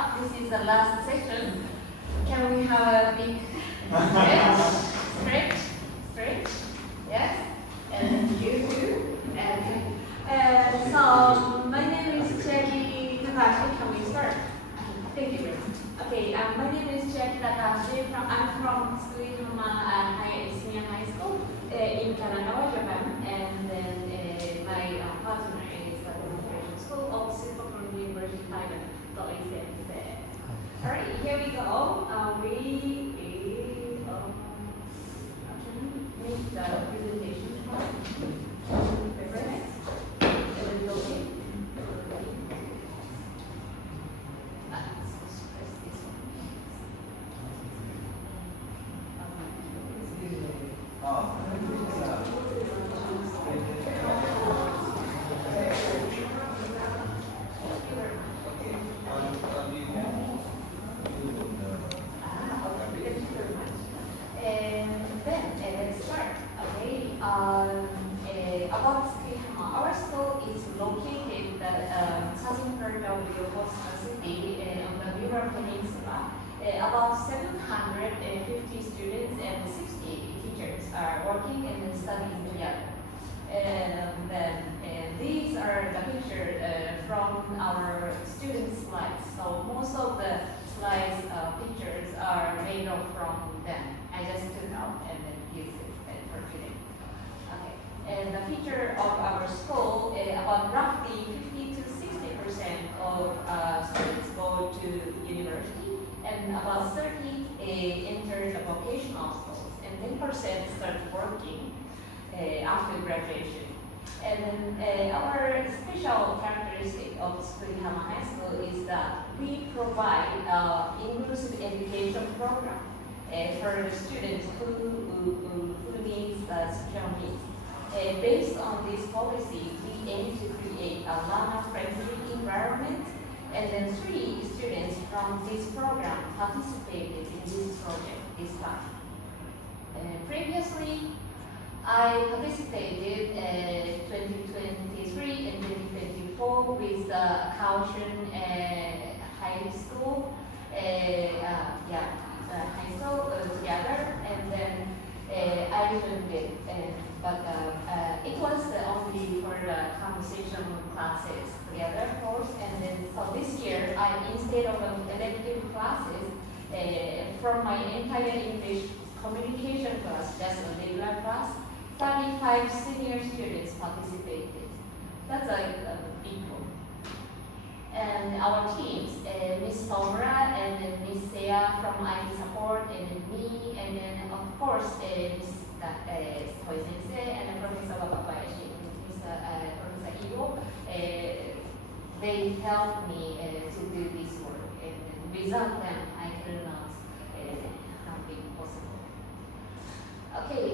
up. This is the last session. Can we have a big stretch? Yes? And you too? And so, my name is Jackie Takahashi. Can we start? Thank you very much. Okay, my name is Jackie Takahashi. I'm from Tsukuhama Senior High School in Kanagawa, Japan. And then my partner is the Demonstration School of Silpakurun University, Thailand. Alright, here we go. We make the presentation part. About Tsukuhama, our school is located in the southern part of Yokosuka City on the River Peninsula. About 750 students and 60 teachers are working and studying together. And then these are the pictures from our student slides. So most of the slides pictures are made up from them. I just took out and then used it for today. And the feature of our school, about roughly 50 to 60% of students go to university, and about 30 enter the vocational schools, and 10% start working after graduation. And then our special characteristic of Tsukuhama High School is that we provide inclusive education program for the students who need special needs. Based on this policy, we aim to create a learner-friendly environment, and then 3 students from this program participated in this project this time. Previously, I participated in 2023 and 2024 with the Kaohsiung High School, high school together, and then I joined it. But it was only for the conversation classes together, of course. And then so this year, instead of elective classes, from my entire English communication class, just a regular class, 35 senior students participated. That's a big one. And our teams, Miss Somra and then Miss Seya from IT support, and then me, and then of course Miss Toi Sensei and Professor Wababayashi, Professor Igo, they helped me to do this work, and without them I could not have been possible. Okay,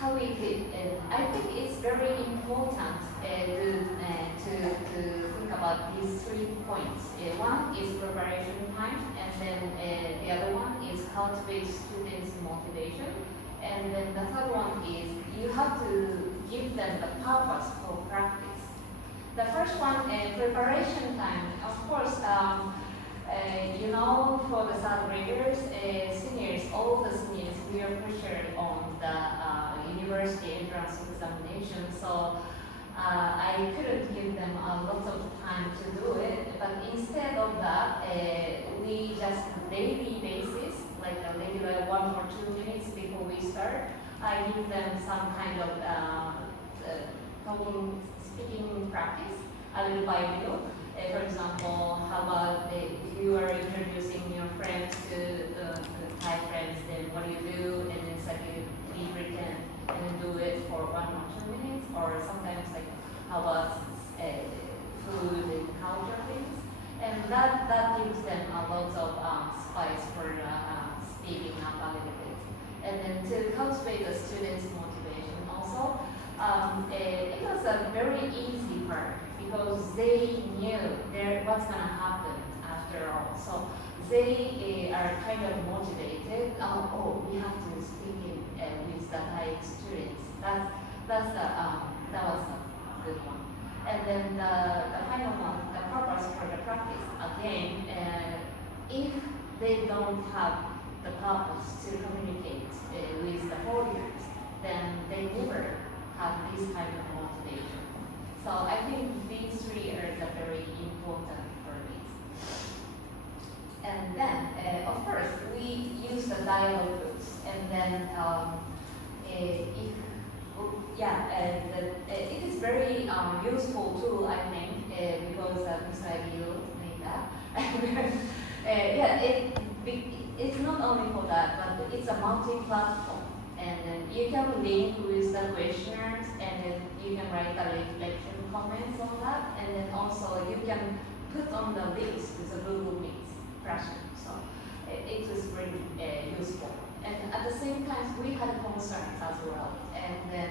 how we did. I think it's very important to think about these 3 points. One is preparation time, and then the other one is cultivate students' motivation, and then the third one is you have to give them the purpose for practice. The first one, preparation time. Of course, for the third graders, seniors, all the seniors, we are pressured on the university entrance examination. So I couldn't give them a lot of time to do it. But instead of that, we just on a daily basis, like a regular 1 or 2 minutes before we start, I give them some kind of speaking practice, a little by little. For example, how about if you are introducing your friends to the Thai friends, then what do you do? And then second, we pretend and then do it for 1 or 2 minutes, or sometimes like how about food and culture things, and that gives them a lot of spice for speaking up a little bit. And then to cultivate the students' motivation also, it was a very easy part, because they knew what's going to happen after all. So they are kind of motivated. We have to speak with the Thai don't have the purpose to communicate with the foreigners, then they never have this kind of motivation. So I think these three areas are very important for this. And then, of course, we use the dialogue groups, and then it is very useful tool, I think, because Mr. Aguilar made that. It's not only for that, but it's a multi-platform, and then you can link with the questioners, and then you can write a reflection comments on that, and then also you can put on the links with the Google Meet classroom. So it was really useful. And at the same time, we had concerns as well. And then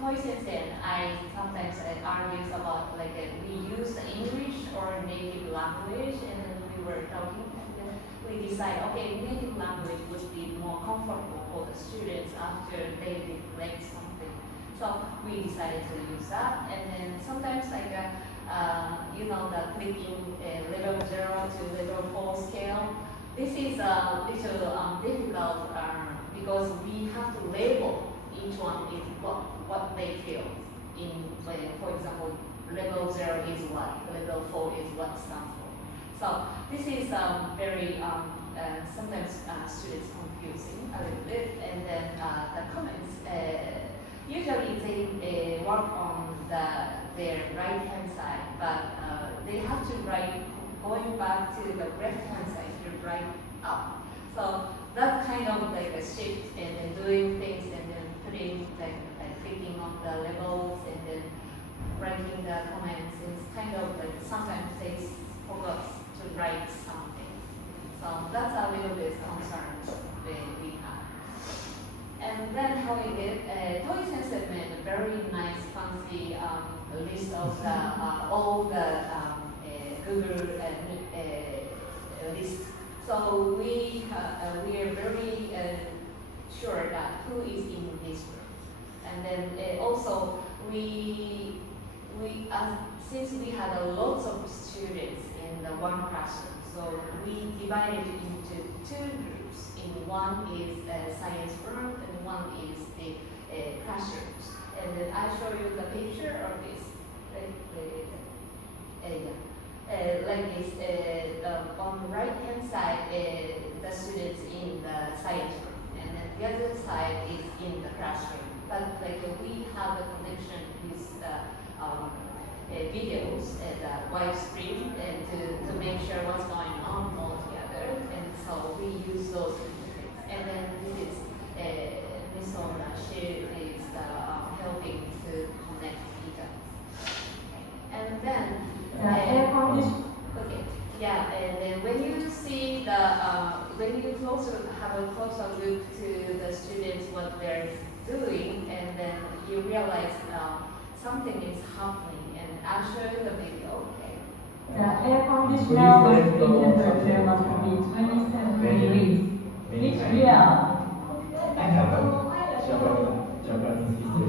Toi Sensei and I sometimes argues about we use the English or native language, and then we were talking, and then we decided, okay, native language would be more comfortable for the students after they reflect something. So we decided to use that, and then sometimes the clicking level 0 to level 4 scale. This is a little difficult because we have to label each one is what they feel. For example, level 0 is what, level 4 is what stands for. So this is very sometimes students confusing a little bit, and then the comments. Usually they work on their right hand side, but they have to write going back to the left hand side to write up. So that kind of a shift, and then doing things, and then putting clicking on the levels, and then writing the comments is kind of sometimes they forgot to write something. So that's a little bit concerned we have. And then how we did, Toi Sensei made a very nice, fancy list of all the Google list. So we are very sure that who is in this room. And then also since we had a lot of students in the one classroom, so we divided it into two groups. One is science room, and one is the classrooms. And then I show you the picture of this. Like this, on the right hand side, the students in the science room, and then the other side is in the classroom. But we have a connection with the videos and the widescreen, and to make sure what's going on all together. And so we use those things. And then this is Miss Ona. She is helping to connect each other. And then and then when you see when you have a closer look to the students what they're doing, and then you realize something is happening, and I'll show you the video. Okay. The air conditioner temperature must be 27 degrees. Which year? I have a Japanese history.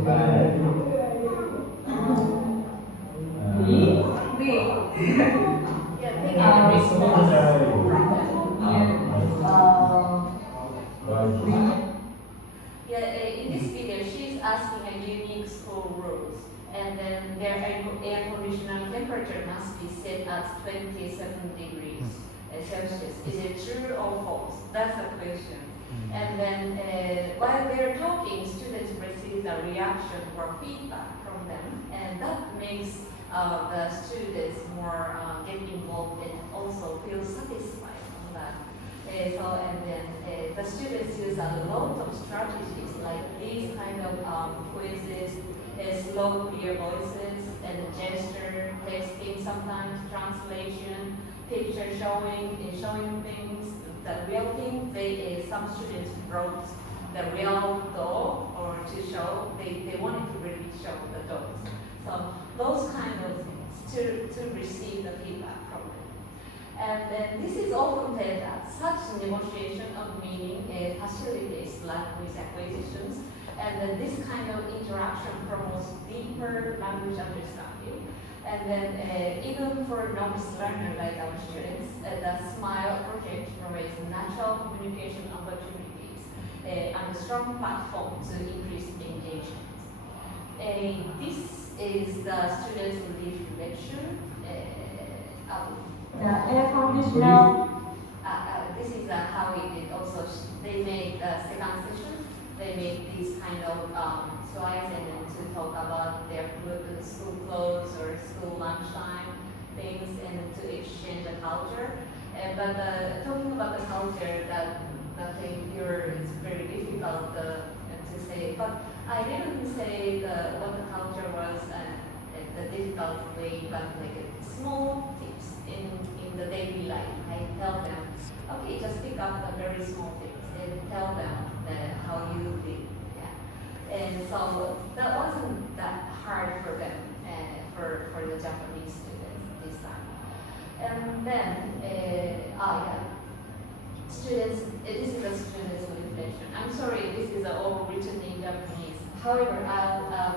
Yeah, in this video, she's asking a unique school rules, and then their air conditioner temperature must be set at 27 degrees Celsius. Is it true or false? That's the question. And then while they're talking, students receive the reaction or feedback from them, and that makes the students more get involved and also feel satisfied on that. And then the students use a lot of strategies like these kind of quizzes, slow clear voices, and gesture, texting sometimes, translation, picture showing things, the real thing. Some students brought the real dog or to show, they wanted to really show the dogs. So those kind of things to receive the feedback from them. And then this is often said that such negotiation of meaning facilitates language acquisitions, and then this kind of interaction promotes deeper language understanding. And then even for novice learners like our students, the SMILE project provides natural communication opportunities and a strong platform to increase engagement. This is the students' relief lecture. The air conditioner. This is how we did also. They made the second session. They made these kind of slides and then to talk about their school clothes or school lunchtime things and to exchange the culture. But talking about the culture, that thing here is very difficult to say. But I didn't say what the culture was the difficult way, but like small tips in the daily life. I tell them, okay, just pick up the very small things and tell them how you live. Yeah. And so that wasn't that hard for them, for the Japanese students this time. And then, students, this is a student's reflection. I'm sorry, this is all written in Japanese. However,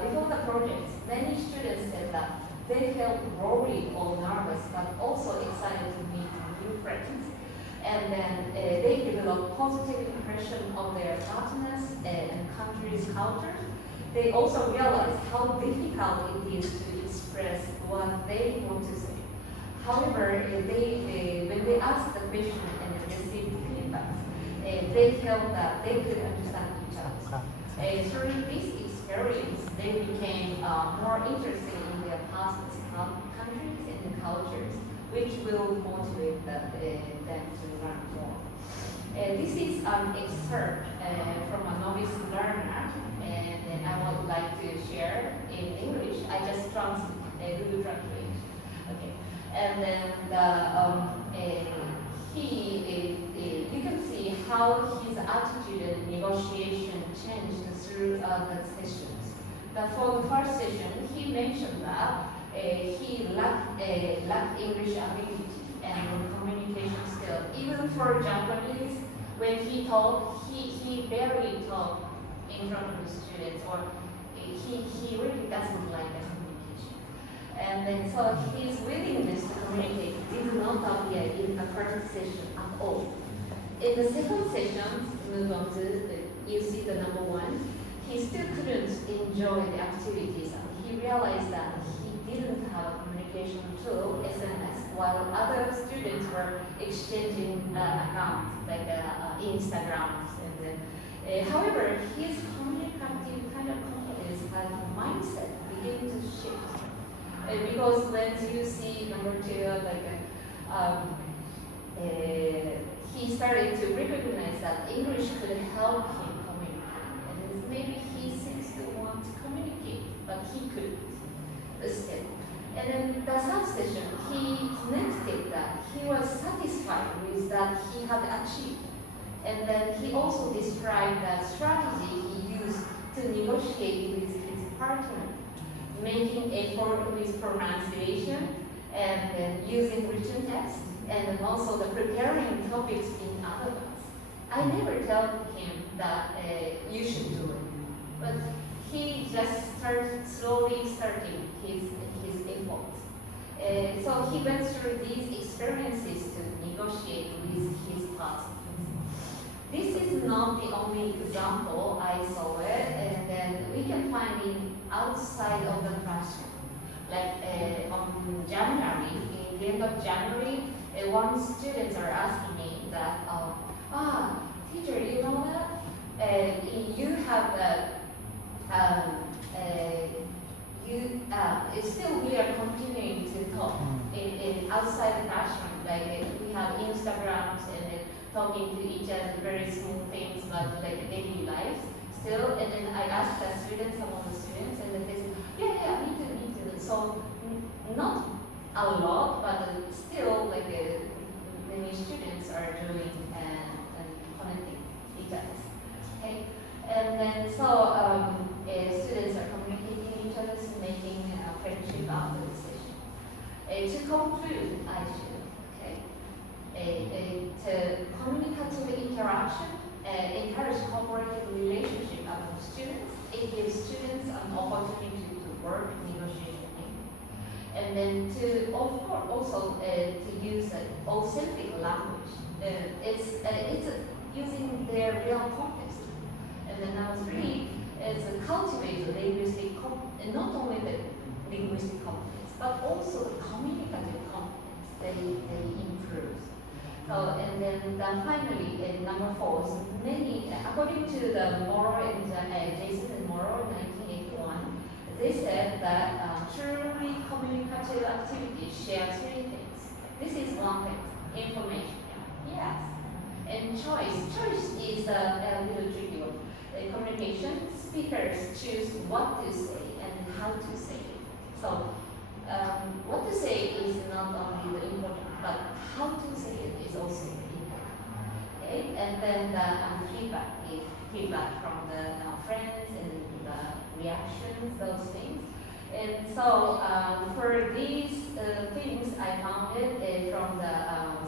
before the project, many students said that they felt worried or nervous, but also excited to meet new friends. And then they developed positive impression of their partners and country's culture. They also realized how difficult it is to express what they want to say. However, when they asked the question and received feedback, they felt that they could understand each other. Through this experience, they became more interested in their partners' countries and cultures, which will motivate them to learn more. This is an excerpt from a novice learner, and I would like to share in English. I just Google Translate. Okay, and then you can see how his attitude and negotiation changed through the sessions. But for the first session, he mentioned that he lacked English ability and communication skill. Even for Japanese, when he talked, he barely talked in front of the students, or he really doesn't like the communication. And then so his willingness to communicate did not appear in the first session at all. In the second session, move on to you see the number one. He still couldn't enjoy the activities. He realized that he didn't have a communication tool, SMS, while other students were exchanging accounts like Instagram. However, his communicative kind of competence and mindset began to shift. Because when you see number two, he started to recognize that English could help him communicate. And maybe he seems to want to communicate, but he couldn't still. And then the third session, he connected that he was satisfied with that he had achieved. And then he also described the strategy he used to negotiate with his partner, making effort with pronunciation, and then using written text, and then also the preparing topics in advance. I never tell him that you should do it, but he just slowly starting his efforts. So he went through these experiences to negotiate with his partner. This is not the only example I saw it, and then we can find it outside of the classroom. Like on January, in the end of January, one students are asking me that, teacher, you know that you have still we are continuing to talk in outside the classroom. Like we have Instagrams and talking to each other very small things about like daily lives still. And then I asked the students, some of the students, and then they said, yeah, me too. So not a lot, but still like many students are doing and connecting each other. Okay, and then so students are communicating each other, making a friendship after the session. To conclude, I should to communicative interaction, encourage cooperative relationship among students. It gives students an opportunity to work, negotiate, and then to of course also to use authentic language. It's using their real context. And then number three is cultivate not only the linguistic competence, but also the communicative competence they improve. So, and then finally, number four is many, according to the Morrow and Jason and Morrow in 1981, they said that truly communicative activities share three things. This is one thing, information. Yes. And choice. Choice is a little tricky one. Communication, speakers choose what to say and how to say it. So, what to say is not only the important, but how to say it is also important. Okay? And then the feedback from the friends and the reactions, those things. And so for these things, I found it from the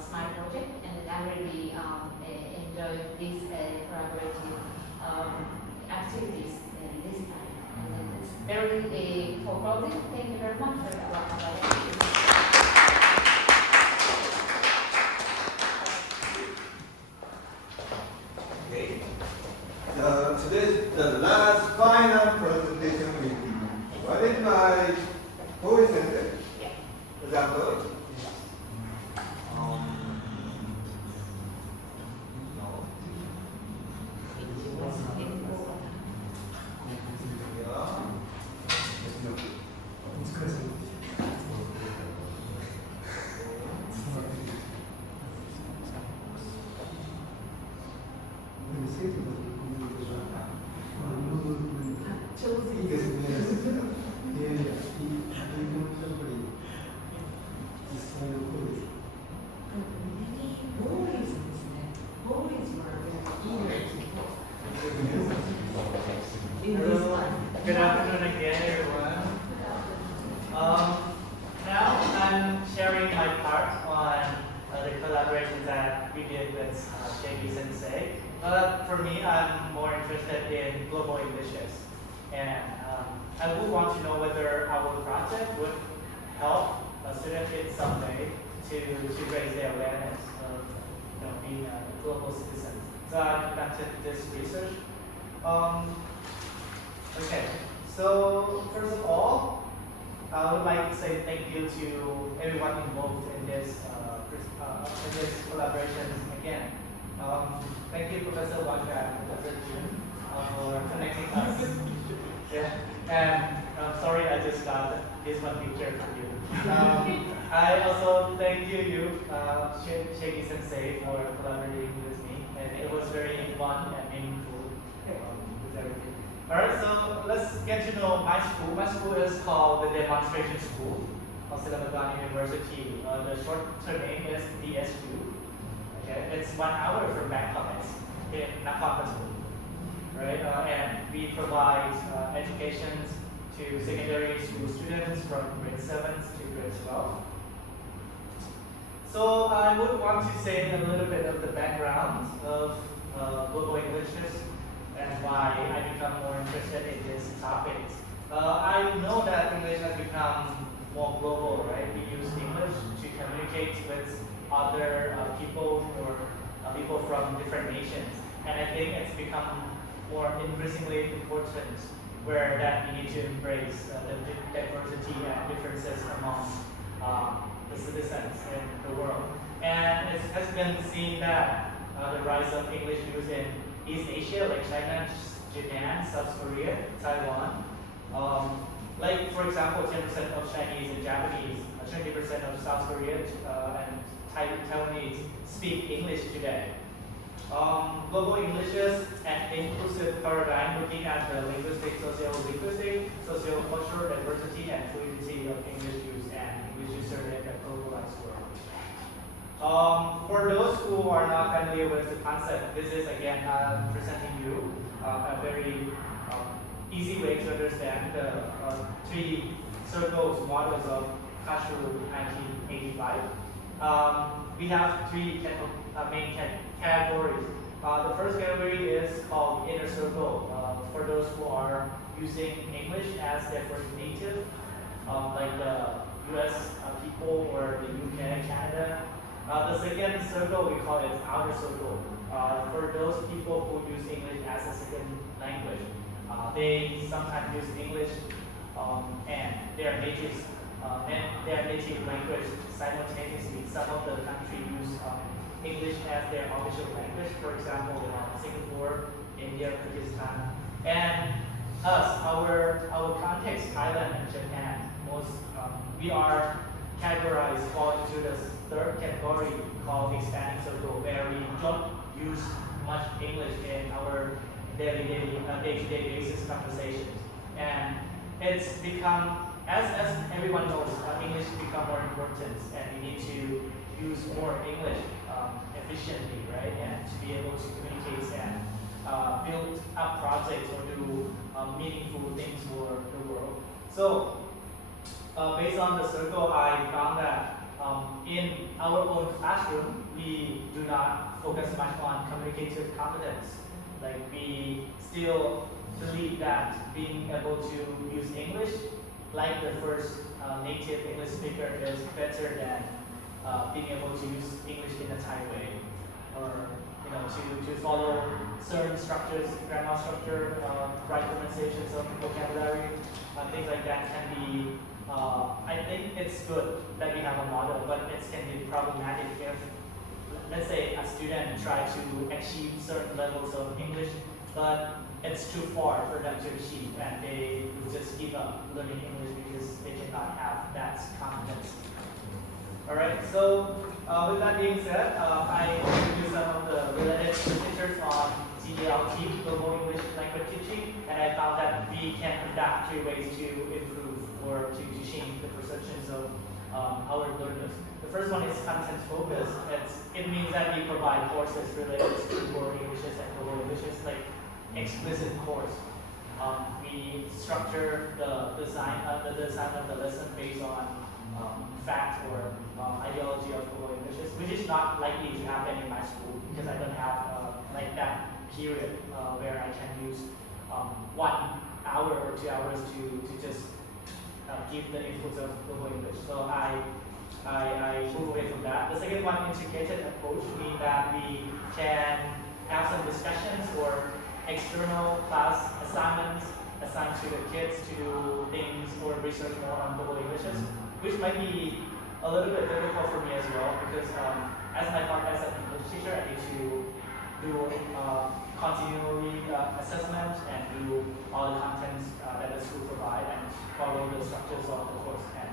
SMILE project, and I really enjoyed these collaborative activities this time. And it's very for closing. Thank you very much for allowing. Okay. Today's the last final presentation will be provided by Toy Center. Yeah. Is that good? No. Good afternoon again, everyone. Now I'm sharing my part on the collaboration that we did with JB Sensei. But for me, I'm more interested in global Englishes. And I would want to know whether our project would help a student in some way to raise their awareness of being a global citizen. So I conducted this research. Okay, so first of all, I would like to say thank you to everyone involved in this collaboration again. Thank you, Professor Wanga and Professor Jun, for connecting us. Yeah, and sorry I just got this one picture for you. I also thank you, Shaggy Sensei, for collaborating with me, and it was very fun and meaningful with everything. Alright, so let's get to know my school. My school is called the Demonstration School of Silamagan University. The short-term name is DSU. Okay, it's 1 hour from Bangkok. It's in Nakhon Pathom. Right, and we provide education to secondary school students from grade 7 to grade 12. So I would want to say a little bit of the background of global Englishes and why I become more interested in this topic. I know that English has become more global, right? We use English to communicate with other people or people from different nations. And I think it's become more increasingly important where that we need to embrace the diversity and differences among the citizens in the world. And it has been seen that the rise of English use in East Asia, like China, Japan, South Korea, Taiwan. Like, for example, 10% of Chinese and Japanese, 20% of South Korean and Taiwanese speak English today. Global Englishes and inclusive paradigm looking at the linguistic, socio-linguistic, socio-cultural diversity and fluidity of English use and English use in a globalized world. For those who are not familiar with the concept, this is again presenting you a very easy way to understand the 3 circles models of Kashu 1985. We have 3 main categories. The first category is called inner circle. For those who are using English as their first native, like the US people or the UK, Canada. The second circle, we call it outer circle. For those people who use English as a second language, they sometimes use English and their native language simultaneously. Some of the countries use English as their official language. For example, Singapore, India, Pakistan, and us, our context, Thailand and Japan, we are categorized fall into the third category called expanding circle, where we don't use much English in our day-to-day basis conversations. And it's become, as everyone knows, English become more important, and we need to use more English efficiently, right? And to be able to communicate and build up projects or do meaningful things for the world. So, based on the circle, I found that in our own classroom, we do not focus much on communicative competence. Like, we still believe that being able to use English, like the first native English speaker, is better than being able to use English in a Thai way, or to follow certain structures, grammar structure, right pronunciations of vocabulary, things like that can be. I think it's good that we have a model, but it can be problematic if, let's say, a student tries to achieve certain levels of English, but it's too far for them to achieve, and they will just give up learning English because they cannot have that confidence. Alright, so with that being said, I introduced some of the related features on GLT, Global English Language Teaching, and I found that we can conduct 3 ways to improve or to change the perceptions of our learners. The first one is content focus. It means that we provide courses related to Global Englishes and Global Englishes, like explicit course. We structure the design of the lesson based on fact or ideology of Global Englishes, which is not likely to happen in my school because I don't have like that period where I can use 1 hour or 2 hours to just give the inputs of Global English. So I move away from that. The second one, integrated approach, means that we can have some discussions or external class assignments assigned to the kids to do things or research more on Global Englishes, which might be a little bit difficult for me as well because as my part as an English teacher, I need to do continually assessment and do all the contents that the school provide and follow the structures of the course. And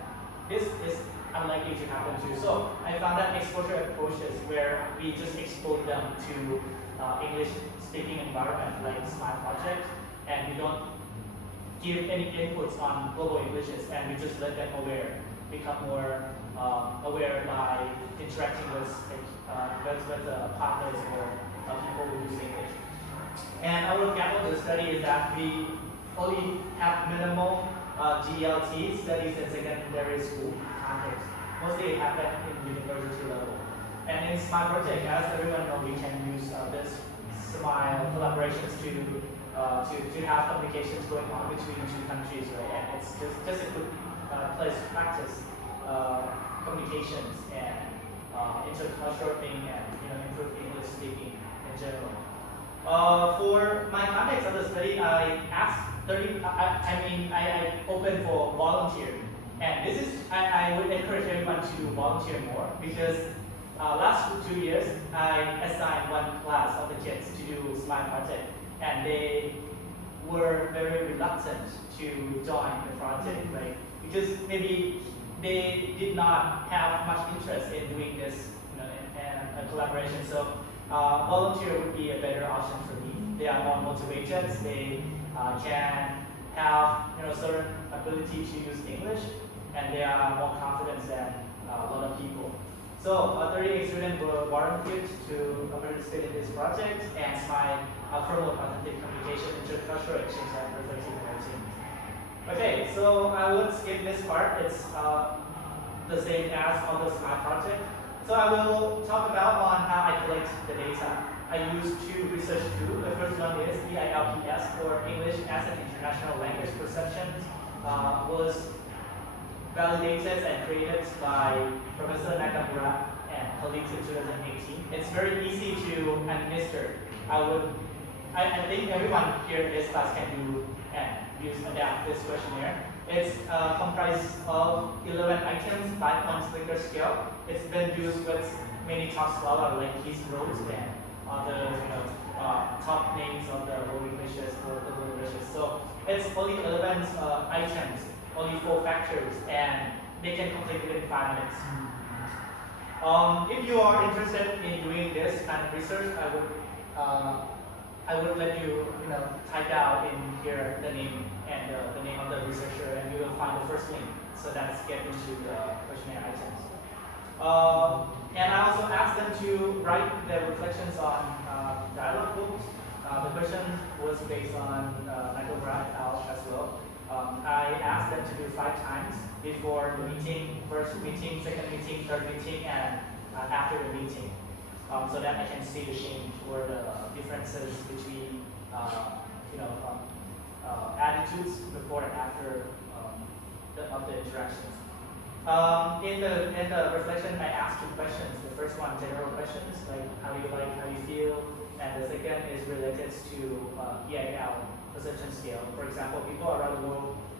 this is unlikely to happen too. So I found that exposure approaches where we just expose them to English speaking environment like Smile Project, and we don't give any inputs on Global Englishes, and we just let them become more aware by interacting with partners or people who use English. And our gap of the study is that we only have minimal GLT studies in secondary school context. Mostly it happens in university level. And in Smile Project, as everyone knows, we can use this Smile collaborations to have communications going on between 2 countries, right? And it's just a good place to practice communications and intercultural thing and improve English speaking in general. For my context of the study, I asked 30. I opened for volunteer, and this is I would encourage everyone to volunteer more because last 2 years I assigned 1 class of the kids to do Smile Project, and they were very reluctant to join the project, right? Because maybe they did not have much interest in doing this, in a collaboration. So volunteer would be a better option for me. They are more motivated. They can have certain ability to use English, and they are more confident than a lot of people. So 38 students were volunteered to participate in this project, and Smile promote authentic communication, intercultural exchange, and reflective writing. Okay, so I would skip this part. It's the same as on the Smile project. So I will talk about on how I collect the data. I use 2 research tools. The first one is EILPS, for English as an International Language Perception. Was validated and created by Professor Nakamura and colleagues in 2018. It's very easy to administer. I think everyone here in this class can do and adapt this questionnaire. It's comprised of 11 items, 5-point Likert scale. It's been used with many top scholars like Keith Rhodes and other top names of the world Englishes, local Englishes. So it's only 11 items, only 4 factors, and they can complete it in 5 minutes. If you are interested in doing this kind of research, I would let you, type out in here the name and the name of the researcher, and you will find the first link. So that's get into the questionnaire items. And I also asked them to write their reflections on dialogue books. The question was based on Michael Brad as well. I asked them to do 5 times before the meeting, first meeting, second meeting, third meeting, and after the meeting. So that I can see the change or the differences between attitudes before and after of the interactions. In the reflection, I asked 2 questions. The first one, general questions like how you like, how you feel, and the second is related to EIL perception scale. For example,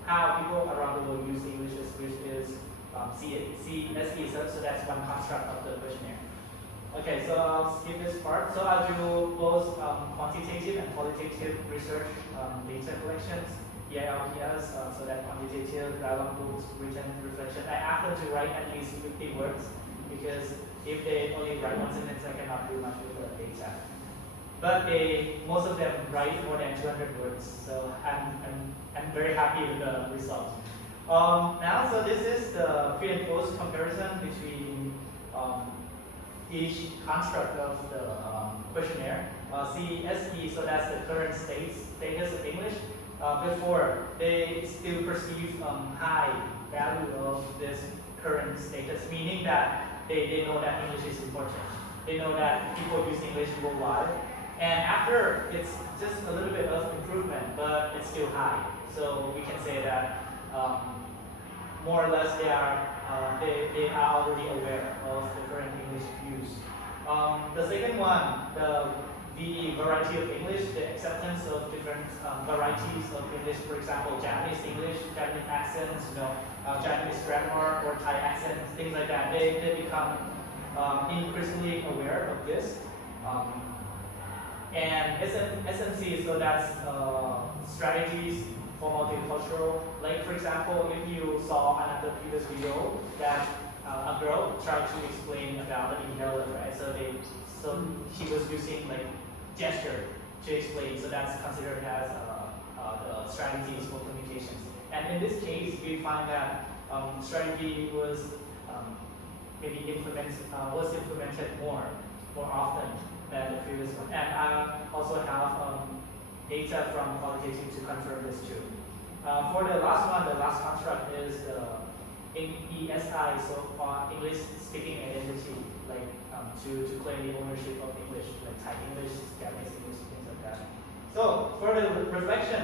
how people around the world use English, which is CSE. So that's one construct of the questionnaire. Okay, so I'll skip this part. So I'll do both quantitative and qualitative research data collections, EIRPS, so that quantitative dialogue books, written reflection. I ask them to write at least 50 words because if they only write 1 sentence, I cannot do much with the data. But most of them write more than 200 words, so I'm very happy with the result. Now, so this is the pre and post comparison between each construct of the questionnaire. CSE, so that's the current status of English. Before, they still perceive high value of this current status, meaning that they know that English is important. They know that people use English worldwide. And after, it's just a little bit of improvement, but it's still high. So we can say that more or less they are already aware of the current English use. The second one, the variety of English, the acceptance of different varieties of English, for example, Japanese English, Japanese accents, Japanese grammar or Thai accents, things like that. They become increasingly aware of this. And SMC, so that's strategies for multicultural. Like for example, if you saw another previous video that a girl tried to explain about the inhaler, right? So she was using like gesture to explain. So that's considered as the strategies for communications. And in this case, we find that strategy was implemented more often than the previous one. And I also have data from qualitative to confirm this too. For the last one, the last construct is the ESI, so English speaking identity, like to claim the ownership of English, like Thai English, Japanese English, things like that. So for the reflection,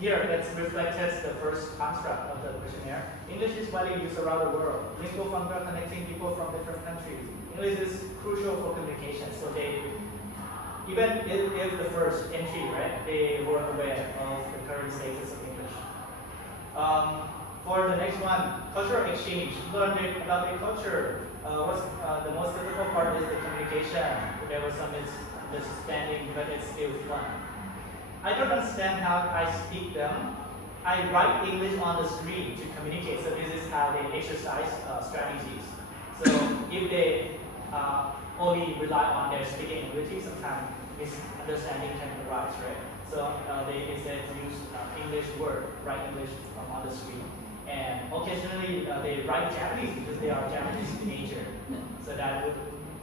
here it's reflected the first construct of the questionnaire. English is widely used around the world. Lingua franca connecting people from different countries. English is crucial for communication, so even if the first entry, right, they were aware of the current status of English. For the next one, cultural exchange. Learning about the culture. The most difficult part is the communication. There was some misunderstanding, but it's still fun. I don't understand how I speak them. I write English on the screen to communicate, so this is how they exercise strategies. So if they only rely on their speaking ability, sometimes misunderstanding can arise, right? So they instead use English word, write English on the screen. And occasionally they write Japanese because they are Japanese in nature. So that would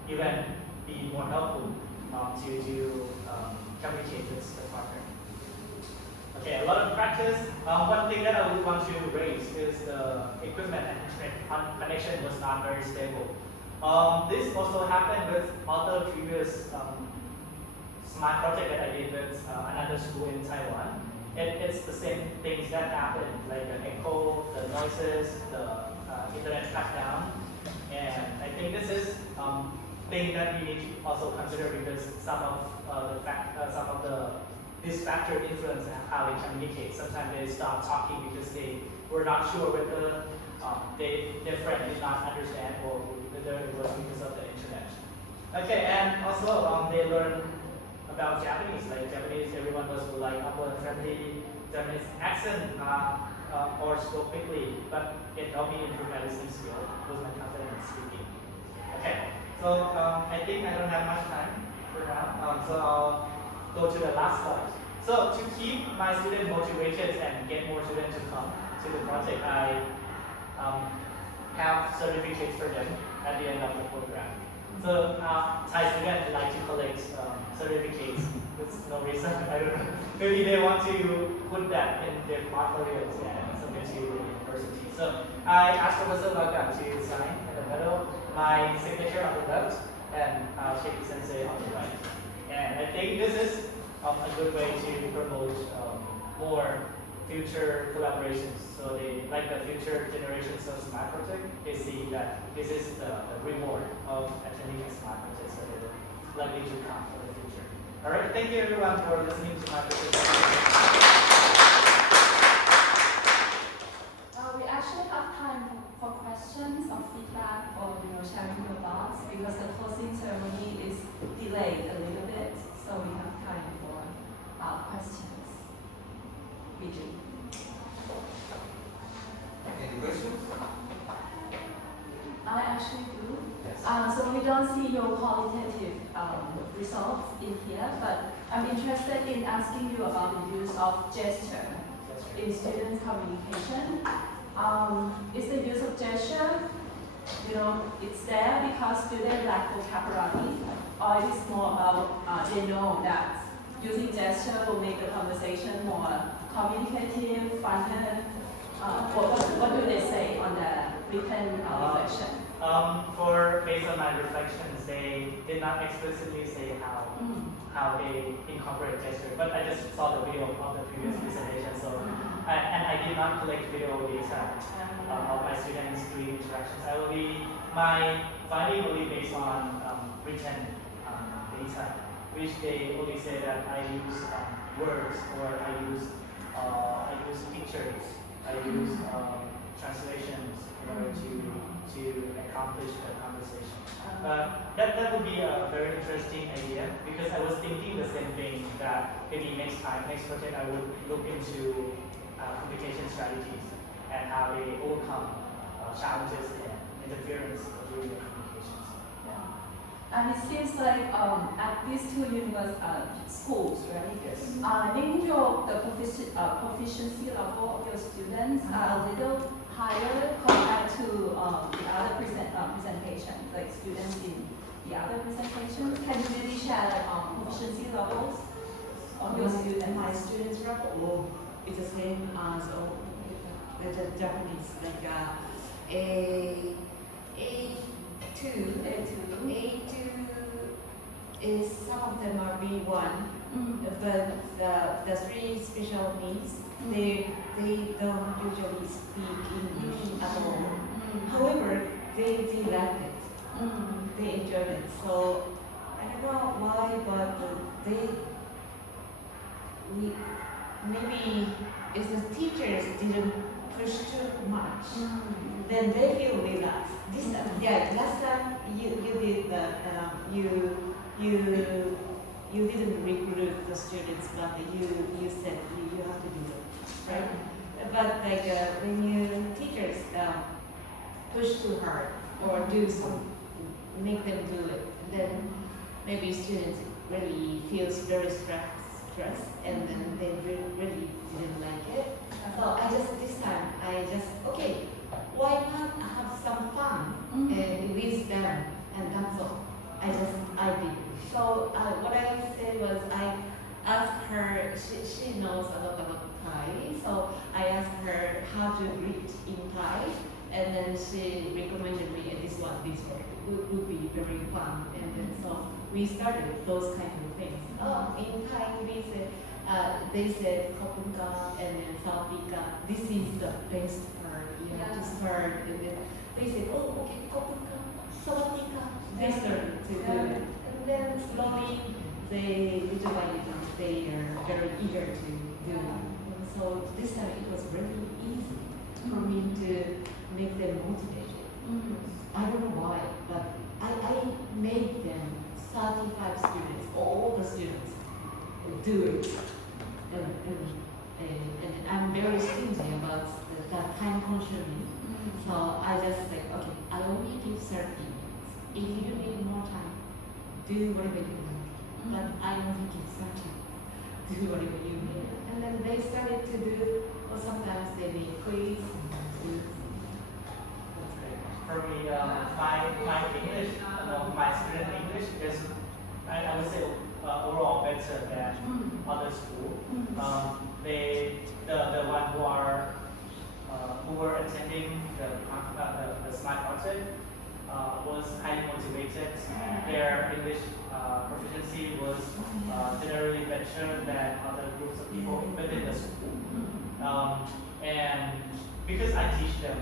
even be more helpful to communicate with the partner. Okay, a lot of practice. One thing that I would want to raise is the equipment and internet connection was not very stable. This also happened with other previous smart project that I did with another school in Taiwan. it's the same things that happen, like the echo, the noises, the internet shutdown, and I think this is thing that we need to also consider because some of this factor influence how they communicate. Sometimes they stop talking because they were not sure whether their friend did not understand or whether it was because of the internet. Okay, and also they learn about Japanese. Like Japanese, everyone was like upward friendly Japanese accent or spoke quickly, but it helped me improve my listening skill, boost my confidence speaking. Okay, so I think I don't have much time for now, so I'll go to the last slide. So to keep my students motivated and get more students to come to the project, I have certificates for them at the end of the program. So Thai students like to collect certificates. There's no reason, I don't know. Maybe they want to put that in their portfolios and submit to the university. So I asked Professor Laga to sign in the middle, my signature on the left, and Sheki Sensei on the right. And I think this is a good way to promote more future collaborations. So they, like the future generations of Smart Project, they see that this is the reward of attending a Smart Project, so they're likely to come for the future. All right, thank you everyone for listening to my presentation. We actually have time for questions or feedback or sharing your thoughts because the closing ceremony is delayed a little bit, so we have time for questions. Vijay. Any questions? I actually do. Yes. So we don't see your qualitative results in here, but I'm interested in asking you about the use of gesture in students' communication. Is the use of gesture, it's there because students lack vocabulary, or it is more about they know that using gesture will make the conversation more communicative, funner? What do they say on the written reflection? Based on my reflections, they did not explicitly say how they incorporate gesture, but I just saw the video of the previous presentation, so and I did not collect video data of my students doing interactions. My finding will be based on written data, which they only say that I use words or I use pictures, I use translations in order to accomplish the conversation. That would be a very interesting idea because I was thinking the same thing that maybe next project I would look into communication strategies and how they overcome challenges and interference during the communications. Yeah. And it seems like at these two schools, right? Yes. I think the proficiency level of your students are a little higher compared to the other presentations, like students in the other presentations. Can you really share proficiency levels of your students? My students level is the same as the Japanese, like A2 is some of them are B1, but the three special needs they don't usually speak English at all. However, they like it. They enjoy it. So I don't know why, but maybe if the teachers didn't push too much, then they feel relaxed. Last time you did you didn't recruit the students, but you said you have to do it, right? But like when teachers push too hard or make them do it, then maybe students really feels very stressed, and then they really didn't like it. So this time okay, why not have some fun with them, and that's all. I did. So what I said was I asked her. She knows a lot about Thai, so I asked her how to read in Thai, and then she recommended me this word would be very fun, and then so we started those kind of things. In Thai we say they said Kopunka and then Salpika. This is the best part. You have to start. And then they said, oh, okay, Kopunka, Salpika. They started to do it. And then slowly they little by little they are very eager to do it. And so this time it was really easy for me to make them motivated. I don't know why, but I made them 35 students, all the students, do it. And I'm very stingy about that time consuming. So I just like, okay, I only give 30 minutes. If you need more time, do whatever you want. But I only give 30. Do whatever you need. And then they started to do, or sometimes they make quiz. That's great. For me, my English, my student English is, I would say, overall better than other school. The one who were attending the SMART project was highly motivated. Their English proficiency was generally better than other groups of people within the school. And because I teach them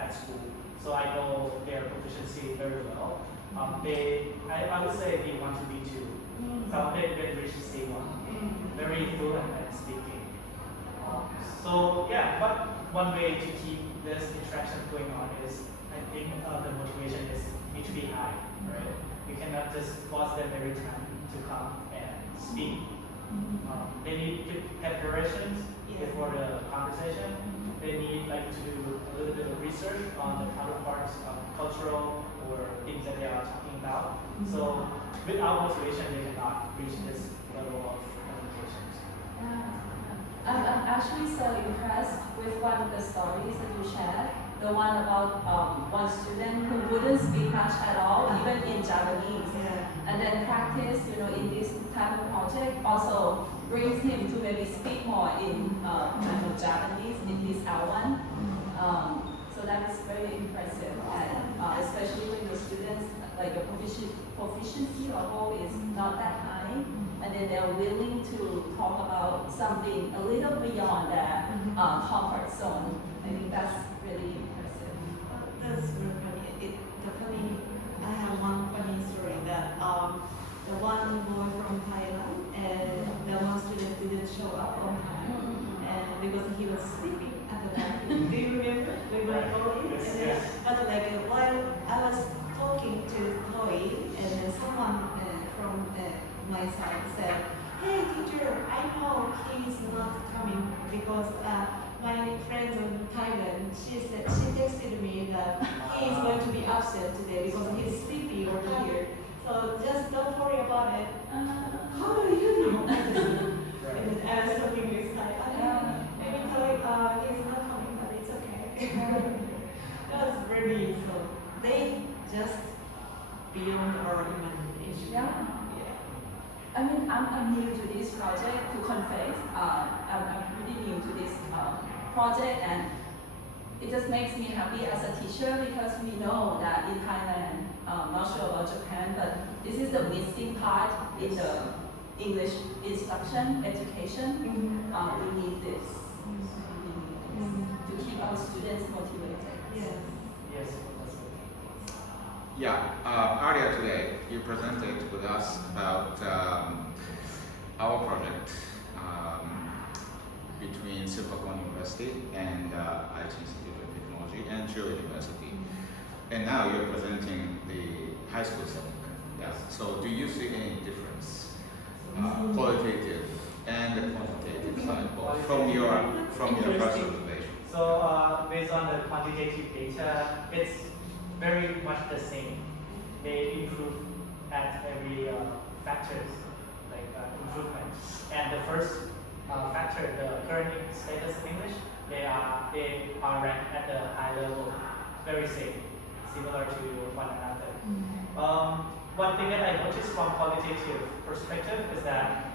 at school, so I know their proficiency very well. I would say they want to be two. So they reach C1, very fluent at speaking. So yeah, but one way to keep this interaction going on is, I think the motivation needs to be high, right? You cannot just force them every time to come and speak. They need preparations before the conversation. They need like to do a little bit of research on the counterparts of cultural or things that they are talking about. So without motivation, they cannot reach this level of communications. I'm actually so impressed with one of the stories that you shared. The one about one student who wouldn't speak much at all, even in Japanese. And then practice, in this type of project also brings him to maybe speak more in Japanese in this L1. So that is very impressive, and especially when the students, like your proficiency level is not that high, and then they're willing to talk about something a little beyond their comfort zone. I think that's really impressive. That's very funny. I have one funny story that the one boy from Thailand and the one student didn't show up on time, and because he was sleeping at the back. Do you remember? We were going, Yes. but like while I was talking to Chloe, and then someone from my side said, "Hey teacher, I know he's not coming because my friend in Thailand, she texted me that he is going to be absent today because he's sleepy or tired. So just don't worry about it." How do you know? And I was talking to his like, maybe Chloe, he's not coming, but it's okay. That was really so. They just beyond our imagination. Yeah. I mean, I'm new to this project, to confess. I'm pretty new to this project, and it just makes me happy as a teacher because we know that in Thailand, not sure about Japan, but this is the missing part in the English instruction, education. We need this. To keep our students motivated. Yes. Yes, that's good. Yeah, earlier today you presented with us about our project between Silpakorn University and IT Institute of Technology and Chiu University. And now you're presenting the high school setting. Yeah. So do you see any difference, qualitative and quantitative side, both from your first observation? So based on the quantitative data, it's very much the same. They improve at every factors, like improvement. And the first factor, the current status of English, they are ranked at the high level, very same, similar to one another. One thing that I noticed from qualitative perspective is that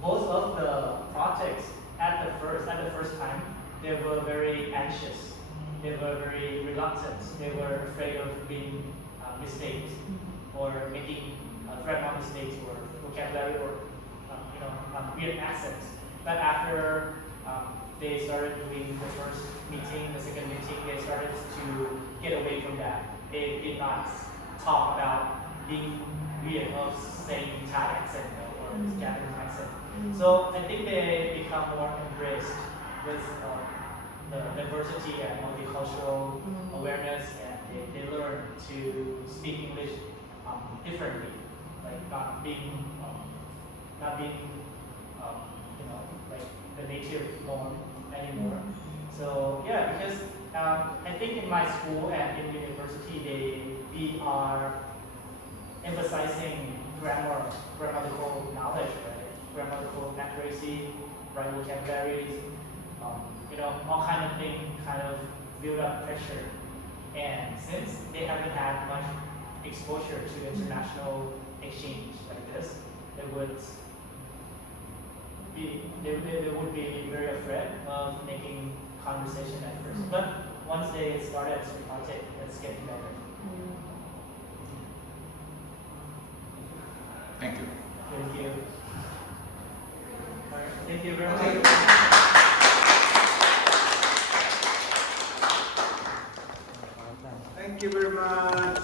most of the projects at the first time, they were very anxious. They were very reluctant. They were afraid of being mistakes or making grammar mistakes or vocabulary or weird accents. But after they started doing the first meeting, the second meeting, they started to get away from that. They did not talk about being weird of saying Thai accent or Japanese accent. So I think they become more embraced with the diversity and multicultural awareness, and they learn to speak English differently, like not being like the native form anymore. So yeah, because I think in my school and in university we are emphasizing grammatical knowledge, right? Grammatical accuracy, right vocabularies, all kind of things kind of build up pressure. And since they haven't had much exposure to international exchange like this, they would be very afraid of making conversation at first. But once they started to partake, it's getting better. Thank you. Thank you. All right, thank you very much. Thank you very much.